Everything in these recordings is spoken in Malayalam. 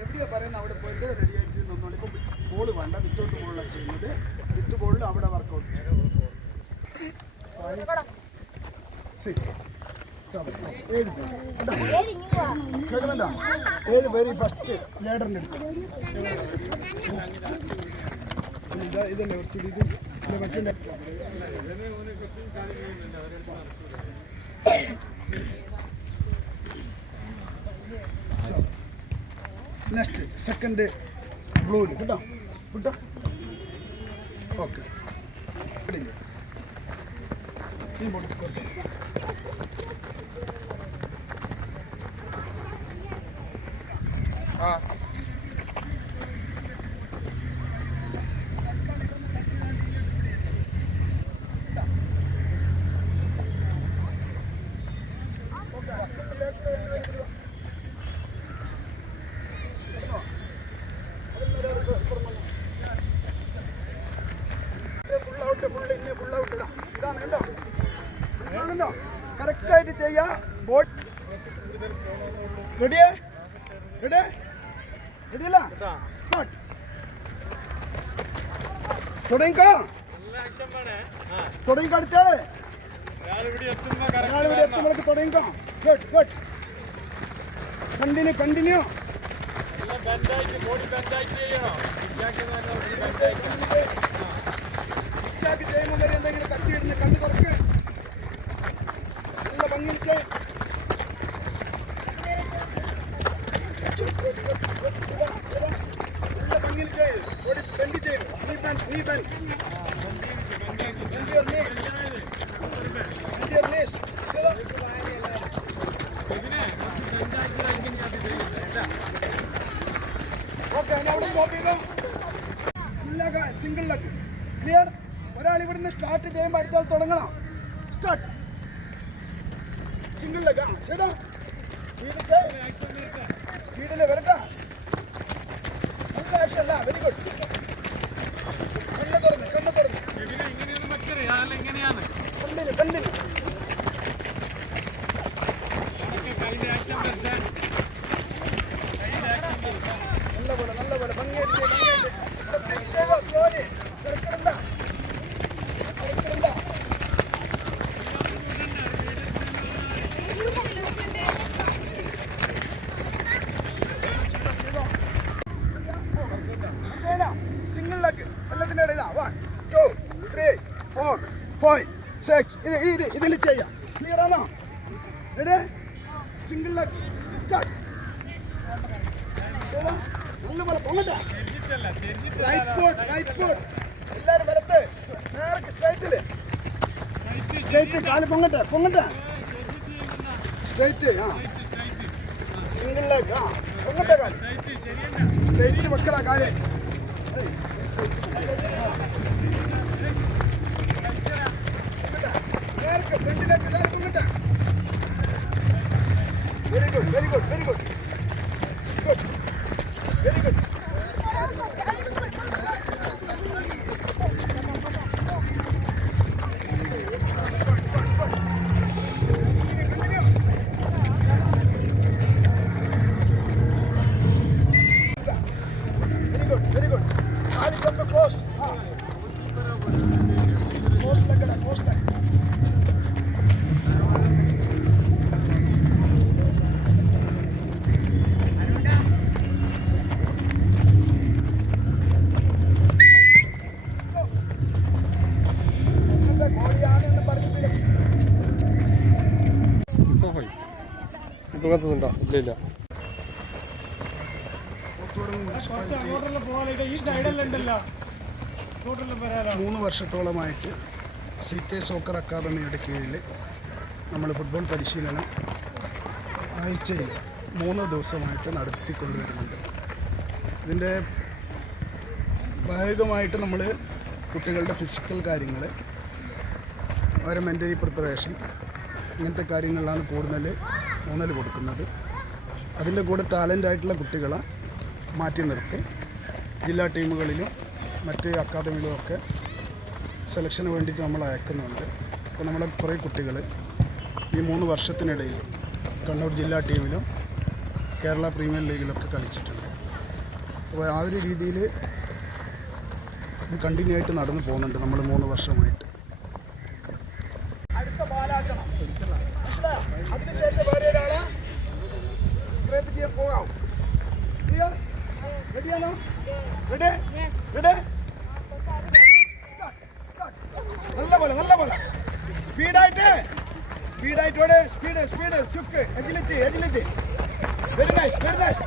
എവിടെയാ പറയുന്നത് അവിടെ പോയിട്ട് റെഡി ആയിട്ട് നിന്നോളൂ ഇപ്പം ബോൾ വേണ്ട വിത്തൗട്ട് ബോളിലാണ് ചെയ്യുന്നത്. വിത്ത് ബോളിൽ അവിടെ വർക്കൗട്ട് സിക്സ് സെവൻ ഏഴ് കേൾക്കുന്നുണ്ടോ? ഏഴ് പേര് ഫസ്റ്റ് ലീഡറിന്റെ അടുത്ത്. ഇതാ ഇതല്ലേ ഒത്തിരി ഇത് ഇല്ല മറ്റേ നെക്സ്റ്റ് സെക്കൻഡ് ബ്ലൂ കേട്ടോ? കേട്ടോ? ഓക്കെ. ടീം കറക്റ്റായിട്ട് ചെയ്യാ. ബോട്ട് റെഡിയേ റെഡി റെഡിയല്ല തുടങ്ങിക്കോ. തുടങ്ങിക്കോ അടുത്താൾ ഒരാൾ ഇവിടെ എത്തുമ്പോഴേക്ക് തുടങ്ങിക്കോ. ഗുഡ് ഗുഡ് കണ്ടിന്യൂ കണ്ടിന്യൂ ചെയ്യുമ്പോൾ എന്തെങ്കിലും തട്ടിയിടുന്ന ഇടുന്ന നല്ല സ്റ്റോപ്പ് സിംഗിൾ ലെഗ് ക്ലിയർ ഒരാൾ ഇവിടുന്ന് സ്റ്റാർട്ട് ചെയ്യുമ്പോൾ അടുത്താൾ തുടങ്ങണം. സ്റ്റാർട്ട് സിംഗിൾ ലെഗ് ആ. ചെയ്തോ? സ്പീഡിൽ വരട്ടെ. നല്ല ആക്ഷൻ അല്ല. വെരി ഗുഡ് കണ്ണ് തുറന്ന് കണ്ണ് തുറന്ന്. കണ്ടിന് കണ്ടിന് നല്ല പോലെ നല്ല പോലെ ഭംഗിയായിട്ട് ചെയ്യ്, ഭംഗിയായിട്ട് ശ്രദ്ധിച്ച് ചെയ്തോ സ്ലോലി തിരക്കിടണ്ട തിരക്കിടണ്ട ലെഗ് എല്ലാത്തിന്റെ ഇടയിൽ one two three four five six ഇത് ഇത് ഇതിൽ ചെയ്യാം. ക്ലിയർ ആണോ? റെഡി സിംഗിൾ ലെഗ് സ്റ്റാർട്ട് നല്ലപോലെ പൊങ്ങട്ടെ. റൈറ്റ് ഫുട്ട് റൈറ്റ് ഫുട്ട് എല്ലാവരും വലത്ത്. നേരെ സ്ട്രൈറ്റിൽ സ്ട്രൈറ്റ് കാൽ പൊങ്ങട്ടെ പൊങ്ങട്ടെ. സ്ട്രൈറ്റ് ആ. സിംഗിൾ ലെഗ് ആ. പൊങ്ങട്ടെ കാൽ. സ്ട്രൈറ്റ് വെക്കടാ കാൽ. നേർക്ക് ഫ്രണ്ടിലേക്ക് എല്ലാവരും പൊങ്ങട്ടെ very good very good very good good very good very good very good കാലി ജമ്പ് ക്ലോസ് ആ ക്ലോസ് ലെഗ് ക്ലോസ് ലെഗ് ഗോളിയാണെന്ന് പറഞ്ഞിട്ട് ഇപ്പോൾ പോയി ഇപ്പോൾ ഇല്ല ഇല്ല. മൂന്ന് വർഷത്തോളമായിട്ട് സി കെ സോക്കർ അക്കാദമിയുടെ കീഴിൽ നമ്മൾ ഫുട്ബോൾ പരിശീലനം ആഴ്ചയിൽ മൂന്ന് ദിവസമായിട്ട് നടത്തിക്കൊണ്ടുവരുന്നുണ്ട്. ഇതിന്റെ ഭാഗികമായിട്ട് നമ്മൾ കുട്ടികളുടെ ഫിസിക്കൽ കാര്യങ്ങൾ അവരെ മെന്റലി പ്രിപ്പറേഷൻ ഇങ്ങനത്തെ കാര്യങ്ങളിലാണ് കൂടുതൽ ഊന്നൽ കൊടുക്കുന്നത്. അതിന്റെ കൂടെ ടാലന്റ് ആയിട്ടുള്ള കുട്ടികളെ മാറ്റി നിർത്തി. ജില്ലാ ടീമുകളിലും മറ്റ് അക്കാദമിയിലും ഒക്കെ സെലക്ഷന് വേണ്ടിയിട്ട് നമ്മൾ അയക്കുന്നുണ്ട്. അപ്പോൾ നമ്മളെ കുറേ കുട്ടികൾ ഈ മൂന്ന് വർഷത്തിനിടയിൽ കണ്ണൂർ ജില്ലാ ടീമിലും കേരള പ്രീമിയർ ലീഗിലൊക്കെ കളിച്ചിട്ടുണ്ട്. അപ്പോൾ ആ ഒരു രീതിയിൽ ഇത് കണ്ടിന്യൂ ആയിട്ട് നടന്നു പോകുന്നുണ്ട് നമ്മൾ മൂന്ന് വർഷമായിട്ട്. അതിനുശേഷം വേറെ ഒരാളെ ചെയ്യാൻ പോകാം. റെഡിയാണോ റെഡി റെഡി போடு ஸ்பீடு ஸ்பீடு சுக்கு agility agility very nice very nice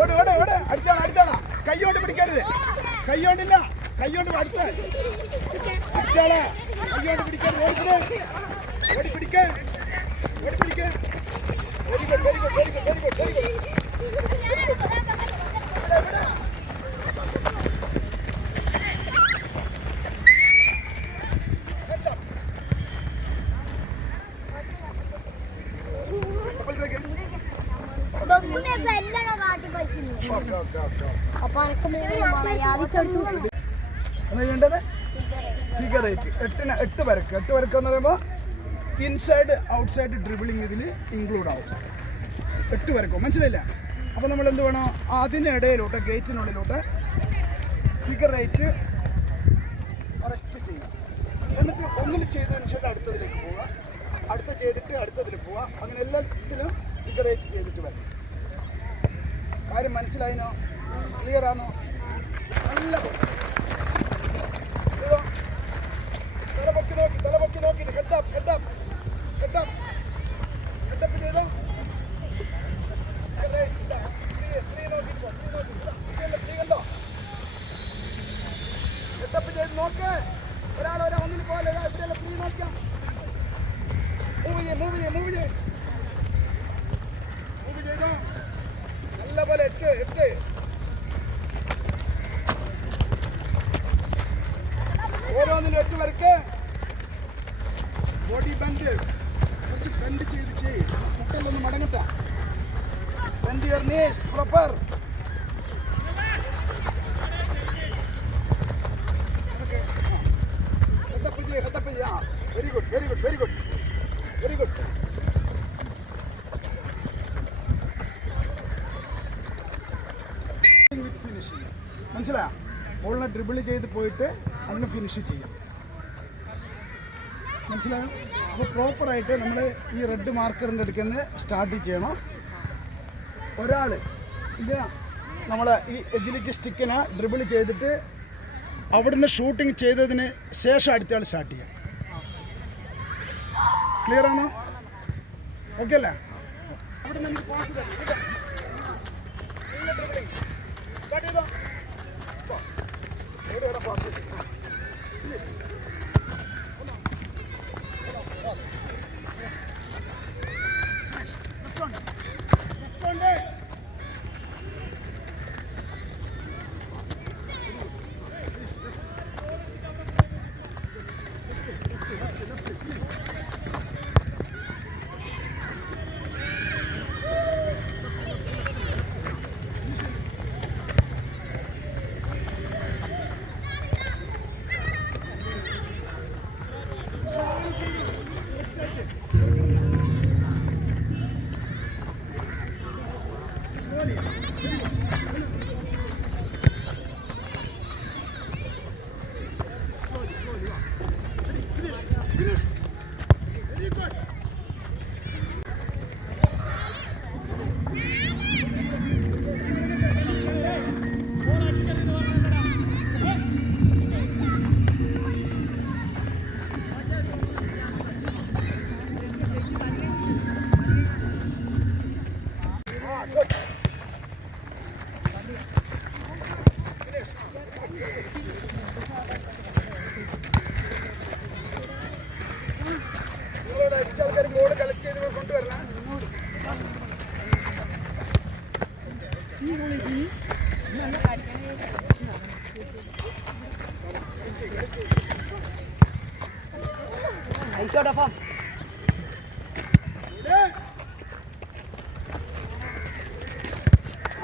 ஓடு ஓடு ஓடு. அடுத்தாடா அடுத்தாடா கையோடு பிடிக்கிறது கையோடு இல்ல. கையோடு அடுத்த அடுத்தாடா கையோடு பிடிக்கிறது ஓடி பிடி ஓடி பிடிக்க. ചെയ്യേണ്ടത് സിഗറേറ്റ് എട്ടിന് എട്ട് പരക്ക് എട്ട് പരക്ക് എന്ന് പറയുമ്പോൾ ഇൻസൈഡ് ഔട്ട്സൈഡ് ഡ്രിബിളിങ് ഇതിൽ ഇൻക്ലൂഡ് ആവും. എട്ട് പരക്കോ മനസ്സിലായില്ല? അപ്പൊ നമ്മൾ എന്ത് വേണം? അതിനിടയിലോട്ട് ഗേറ്റിനുള്ളിലോട്ട് ഫിഗർ റേറ്റ് കറക്റ്റ് ചെയ്യുക എന്നിട്ട് ഒന്നിൽ ചെയ്തതിന് ശേഷം അടുത്തതിലേക്ക് പോവുക. അടുത്ത ചെയ്തിട്ട് അടുത്തതിൽ പോവുക. അങ്ങനെ എല്ലാത്തിലും ഫിഗർ റേറ്റ് ചെയ്തിട്ട് വരണം. കാര്യം മനസ്സിലായിനോ? ക്ലിയർ ആണോ? നല്ല ഓരോന്നിലും എട്ട് വരക്ക് ബോഡി ബെൻഡ് കുറച്ച് ബെൻഡ് ചെയ്ത് ചെയ്യും മുട്ടല്ലൊന്ന് മടങ്ങട്ട bend your knees proper head up ചെയ്യ് ഹെഡപ്പ് ചെയ്യ് ആ very good very good very good very good with finishing മനസ്സിലായോ ബോളിനെ ഡ്രിബിൾ ചെയ്ത് പോയിട്ട് അതിനെ ഫിനിഷ് ചെയ്യാം. മനസ്സിലായോ? അപ്പോൾ പ്രോപ്പറായിട്ട് നമ്മൾ ഈ റെഡ് മാർക്കറിന്റെ അടുക്കൽ നിന്ന് സ്റ്റാർട്ട് ചെയ്യണം. ഒരാൾ ഇത് നമ്മൾ ഈ എജിലേക്ക് സ്റ്റിക്കിനെ ഡ്രിബിൾ ചെയ്തിട്ട് അവിടുന്ന് ഷൂട്ടിംഗ് ചെയ്തതിന് ശേഷം അടുത്ത ആൾ സ്റ്റാർട്ട് ചെയ്യാം. ക്ലിയർ ആണോ? ഓക്കെ അല്ലേ? അവിടെ നിന്ന് പാസ് സ്റ്റാർട്ട് ഇവിടെ പാസ്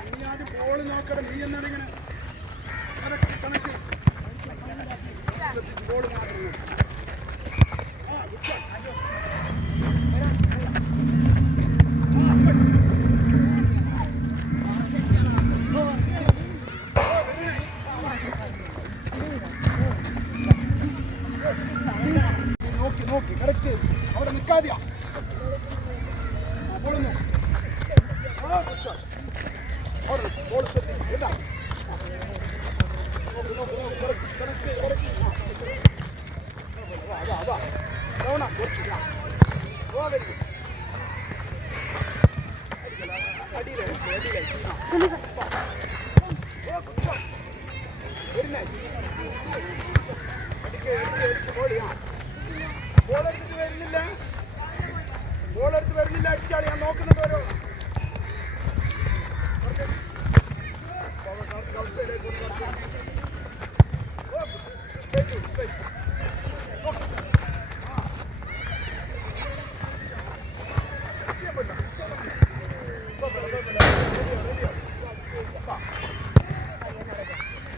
നീ ആദ്യം ബോൾ നോക്കണം നീ എന്നാണ് ഇങ്ങനെ കണക്ട് കണക്ട് ശ്രദ്ധിച്ച് ബോൾ മാത്രം ആ വിട്ടോ. ബോളെടുത്തിട്ട് വരുന്നില്ല ബോളെടുത്ത് വരുന്നില്ല അടിച്ചാളി ഞാൻ നോക്കുന്നുണ്ട് ഓരോ Thank you.